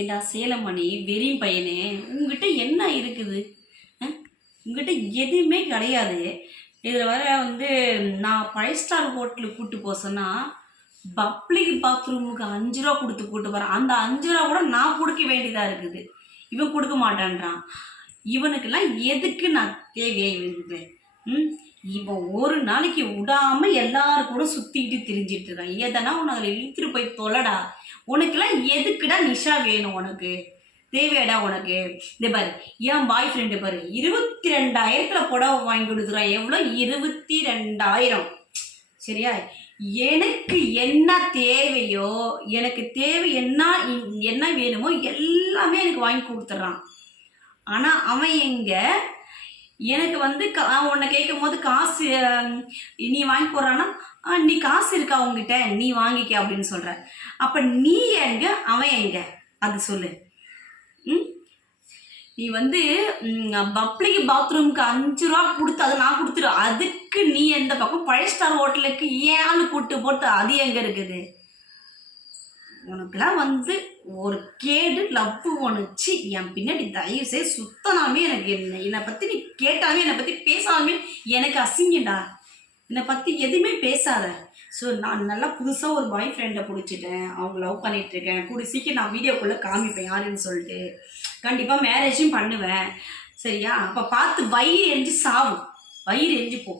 ஏண்டா சேலமணி வெறியும் பையனே, உங்ககிட்ட என்ன இருக்குது? உங்ககிட்ட எதுவுமே கிடையாது. இதில் வர நான் 5 ஸ்டார் ஹோட்டலுக்கு கூப்பிட்டு போக சொன்னால் பப்ளிக் பாத்ரூமுக்கு 5 ரூபா கொடுத்து கூப்பிட்டு போகிறேன். அந்த 5 ரூபா கூட நான் கொடுக்க வேண்டியதாக இருக்குது. இவன் கொடுக்க மாட்டான்றான். இவனுக்கெல்லாம் எதுக்கு நான் தேவையே இருக்குது? இவன் ஒரு நாளைக்கு விடாமல் எல்லாரும் கூட சுற்றிக்கிட்டு திரிஞ்சிட்டு இருக்கான். எதனா உன்னை அதில் இழுத்துட்டு போய் தொலைடா. உனக்கெல்லாம் எதுக்குடா நிஷா வேணும்? உனக்கு தேவையாடா உனக்கு? இந்த பாரு, என் பாய் ஃப்ரெண்டு பாரு 22,000 புடவை வாங்கி கொடுத்துறான். எவ்வளோ? 22,000. சரியா? எனக்கு என்ன தேவையோ, எனக்கு தேவை என்ன வேணுமோ எல்லாமே எனக்கு வாங்கி கொடுத்துட்றான். ஆனால் அவன் எனக்கு உன்னை கேட்கும் போது காசு நீ வாங்கி போடுறான்னா, நீ காசு இருக்கா உங்ககிட்ட, நீ வாங்கிக்க அப்படின்னு சொல்கிற. அப்போ நீ எங்க, அவன் எங்க? அது சொல்லு. நீ பப்ளிக் பாத்ரூமுக்கு 5 ரூபா கொடுத்து அதை நான் கொடுத்துரு. அதுக்கு நீ எந்த பக்கம் 5 ஸ்டார் ஹோட்டலுக்கு ஏழு கூட்டு போட்டு அது எங்கே இருக்குது? உனக்குலாம் ஒரு கேடு லவ் ஒன்றுச்சு என் பின்னாடி தயவு செய்து சுத்தனாமே. எனக்கு என்னை பற்றி நீ கேட்டாலுமே, என்னை பற்றி பேசாலுமே எனக்கு அசிங்கண்டா. என்னை பற்றி எதுவுமே பேசாத. ஸோ நான் நல்லா புதுசாக ஒரு பாய் ஃப்ரெண்டை பிடிச்சிட்டேன். அவங்க லவ் பண்ணிகிட்ருக்கேன். கூடிய சீக்கிரம் நான் வீடியோக்குள்ளே காமிப்பேன் யாருன்னு சொல்லிட்டு. கண்டிப்பாக மேரேஜும் பண்ணுவேன். சரியா? அப்போ பார்த்து வயிறு எரிஞ்சு சாவும். வயிறு எரிஞ்சு போ.